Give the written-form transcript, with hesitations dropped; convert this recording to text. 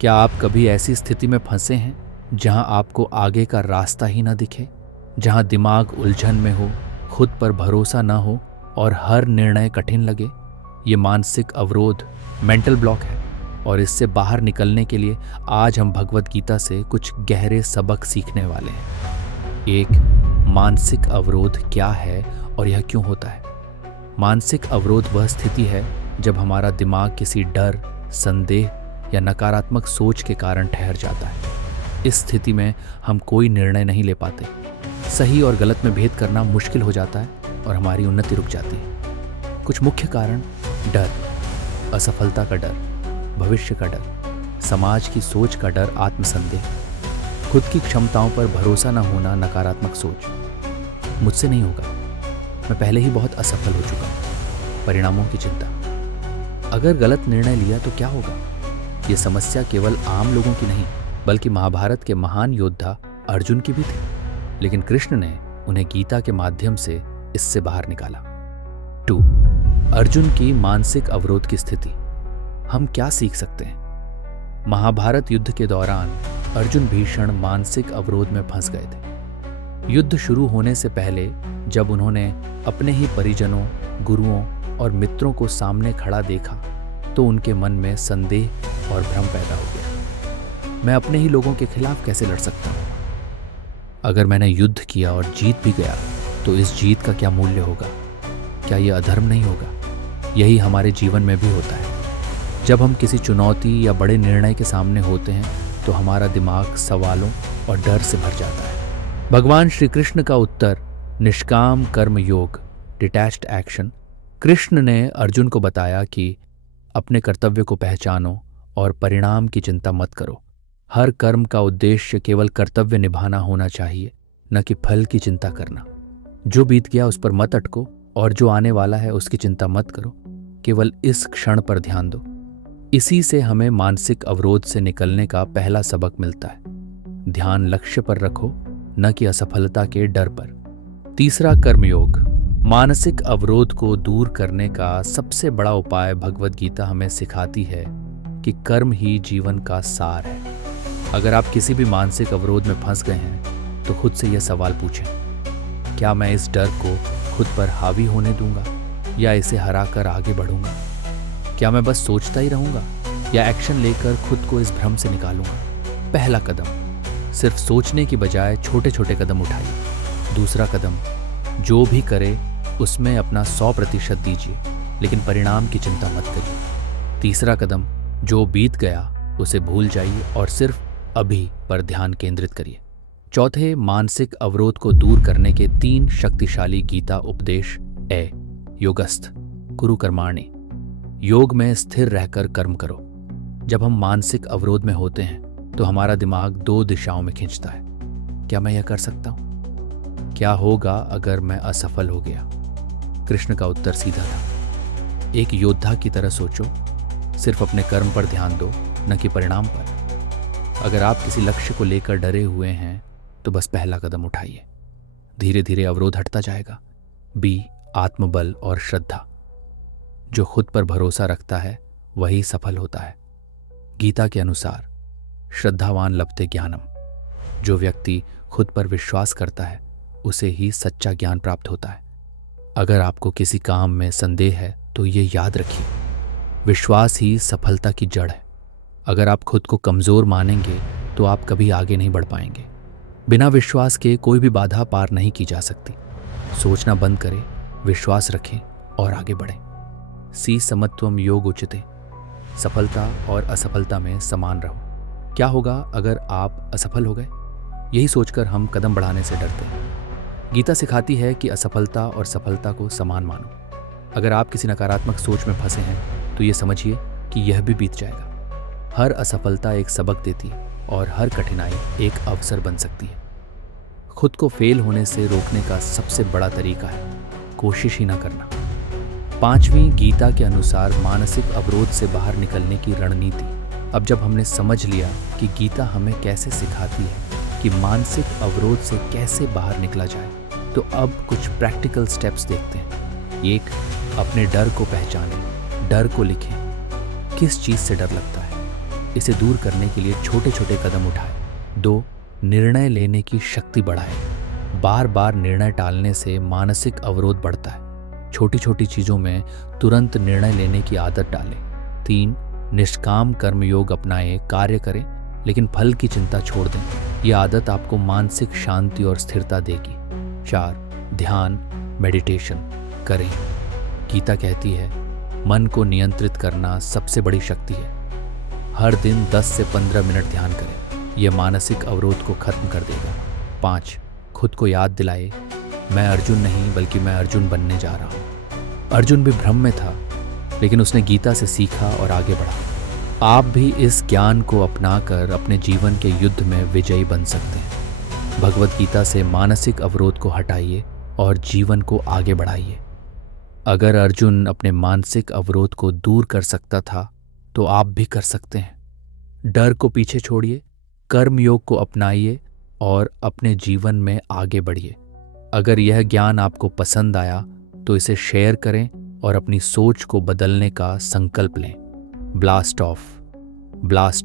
क्या आप कभी ऐसी स्थिति में फंसे हैं जहां आपको आगे का रास्ता ही ना दिखे, जहां दिमाग उलझन में हो, खुद पर भरोसा ना हो और हर निर्णय कठिन लगे? ये मानसिक अवरोध मेंटल ब्लॉक है और इससे बाहर निकलने के लिए आज हम भगवत गीता से कुछ गहरे सबक सीखने वाले हैं। एक, मानसिक अवरोध क्या है और यह क्यों होता है? मानसिक अवरोध वह स्थिति है जब हमारा दिमाग किसी डर, संदेह या नकारात्मक सोच के कारण ठहर जाता है। इस स्थिति में हम कोई निर्णय नहीं ले पाते, सही और गलत में भेद करना मुश्किल हो जाता है और हमारी उन्नति रुक जाती है। कुछ मुख्य कारण: डर, असफलता का डर, भविष्य का डर, समाज की सोच का डर, आत्मसंदेह, खुद की क्षमताओं पर भरोसा न होना, नकारात्मक सोच, मुझसे नहीं होगा, मैं पहले ही बहुत असफल हो चुका हूं, परिणामों की चिंता, अगर गलत निर्णय लिया तो क्या होगा। ये समस्या केवल आम लोगों की नहीं बल्कि महाभारत के महान योद्धा अर्जुन की भी थी, लेकिन कृष्ण ने उन्हें गीता के माध्यम से इससे बाहर निकाला। 2. अर्जुन की मानसिक अवरोध की स्थिति। हम क्या सीख सकते हैं? महाभारत युद्ध के दौरान अर्जुन भीषण मानसिक अवरोध में फंस गए थे। युद्ध शुरू होने से पहले जब उन्होंने अपने ही परिजनों, गुरुओं और मित्रों को सामने खड़ा देखा तो उनके मन में संदेह और भ्रम पैदा हो गया। मैं अपने ही लोगों के खिलाफ कैसे लड़ सकता हूँ? अगर मैंने युद्ध किया और जीत भी गया तो इस जीत का क्या मूल्य होगा? क्या यह अधर्म नहीं होगा? यही हमारे जीवन में भी होता है। जब हम किसी चुनौती या बड़े निर्णय के सामने होते हैं तो हमारा दिमाग सवालों और डर से भर जाता है। भगवान श्री कृष्ण का उत्तर निष्काम कर्म योग, डिटैच्ड एक्शन। कृष्ण ने अर्जुन को बताया कि अपने कर्तव्य को पहचानो और परिणाम की चिंता मत करो। हर कर्म का उद्देश्य केवल कर्तव्य निभाना होना चाहिए, न कि फल की चिंता करना। जो बीत गया उस पर मत अटको और जो आने वाला है उसकी चिंता मत करो, केवल इस क्षण पर ध्यान दो। इसी से हमें मानसिक अवरोध से निकलने का पहला सबक मिलता है। ध्यान लक्ष्य पर रखो, न कि असफलता के डर पर। 3. कर्मयोग। मानसिक अवरोध को दूर करने का सबसे बड़ा उपाय भगवत गीता हमें सिखाती है कि कर्म ही जीवन का सार है। अगर आप किसी भी मानसिक अवरोध में फंस गए हैं तो खुद से यह सवाल पूछें: क्या मैं इस डर को खुद पर हावी होने दूंगा या इसे हराकर आगे बढ़ूंगा? क्या मैं बस सोचता ही रहूंगा या एक्शन लेकर खुद को इस भ्रम से निकालूंगा? पहला कदम, सिर्फ सोचने की बजाय छोटे छोटे कदम उठाइए। 2. कदम, जो भी करे उसमें अपना 100% दीजिए, लेकिन परिणाम की चिंता मत करिए। 3. कदम, जो बीत गया उसे भूल जाइए और सिर्फ अभी पर ध्यान केंद्रित करिए। 4. मानसिक अवरोध को दूर करने के 3 शक्तिशाली गीता उपदेश। योगस्थ, कुरु कर्माणि। योग में स्थिर रहकर कर्म करो। जब हम मानसिक अवरोध में होते हैं तो हमारा दिमाग 2 दिशाओं में खींचता है। क्या मैं यह कर सकता हूं? क्या होगा अगर मैं असफल हो गया? कृष्ण का उत्तर सीधा था: एक योद्धा की तरह सोचो, सिर्फ अपने कर्म पर ध्यान दो, न कि परिणाम पर। अगर आप किसी लक्ष्य को लेकर डरे हुए हैं तो बस पहला कदम उठाइए, धीरे धीरे अवरोध हटता जाएगा। आत्मबल और श्रद्धा। जो खुद पर भरोसा रखता है वही सफल होता है। गीता के अनुसार श्रद्धावान लभते ज्ञानम। जो व्यक्ति खुद पर विश्वास करता है उसे ही सच्चा ज्ञान प्राप्त होता है। अगर आपको किसी काम में संदेह है तो ये याद रखिए, विश्वास ही सफलता की जड़ है। अगर आप खुद को कमज़ोर मानेंगे तो आप कभी आगे नहीं बढ़ पाएंगे। बिना विश्वास के कोई भी बाधा पार नहीं की जा सकती। सोचना बंद करें, विश्वास रखें और आगे बढ़ें। समत्वम योग उचिते। सफलता और असफलता में समान रहो। क्या होगा अगर आप असफल हो गए? यही सोचकर हम कदम बढ़ाने से डरते हैं। गीता सिखाती है कि असफलता और सफलता को समान मानो। अगर आप किसी नकारात्मक सोच में फंसे हैं तो ये समझिए कि यह भी बीत जाएगा। हर असफलता एक सबक देती है और हर कठिनाई एक अवसर बन सकती है। खुद को फेल होने से रोकने का सबसे बड़ा तरीका है कोशिश ही ना करना। 5वीं गीता के अनुसार मानसिक अवरोध से बाहर निकलने की रणनीति। अब जब हमने समझ लिया कि गीता हमें कैसे सिखाती है कि मानसिक अवरोध से कैसे बाहर निकला जाए, तो अब कुछ प्रैक्टिकल स्टेप्स देखते हैं। 1. अपने डर को पहचानें, डर को लिखें। किस चीज़ से डर लगता है? इसे दूर करने के लिए छोटे छोटे कदम उठाएं। 2. निर्णय लेने की शक्ति बढ़ाएं। बार बार निर्णय टालने से मानसिक अवरोध बढ़ता है। छोटी छोटी चीज़ों में तुरंत निर्णय लेने की आदत डालें। 3. निष्काम कर्मयोग अपनाएं, कार्य करें लेकिन फल की चिंता छोड़ दें। यह आदत आपको मानसिक शांति और स्थिरता देगी। 4. ध्यान मेडिटेशन करें। गीता कहती है, मन को नियंत्रित करना सबसे बड़ी शक्ति है। हर दिन 10 से 15 मिनट ध्यान करें। यह मानसिक अवरोध को खत्म कर देगा। 5. खुद को याद दिलाए, मैं अर्जुन नहीं बल्कि मैं अर्जुन बनने जा रहा हूँ। अर्जुन भी भ्रम में था, लेकिन उसने गीता से सीखा और आगे बढ़ा। आप भी इस ज्ञान को अपनाकर अपने जीवन के युद्ध में विजयी बन सकते हैं। भगवत गीता से मानसिक अवरोध को हटाइए और जीवन को आगे बढ़ाइए। अगर अर्जुन अपने मानसिक अवरोध को दूर कर सकता था तो आप भी कर सकते हैं। डर को पीछे छोड़िए, कर्मयोग को अपनाइए और अपने जीवन में आगे बढ़िए। अगर यह ज्ञान आपको पसंद आया तो इसे शेयर करें और अपनी सोच को बदलने का संकल्प लें। Blast of. ब्लास्ट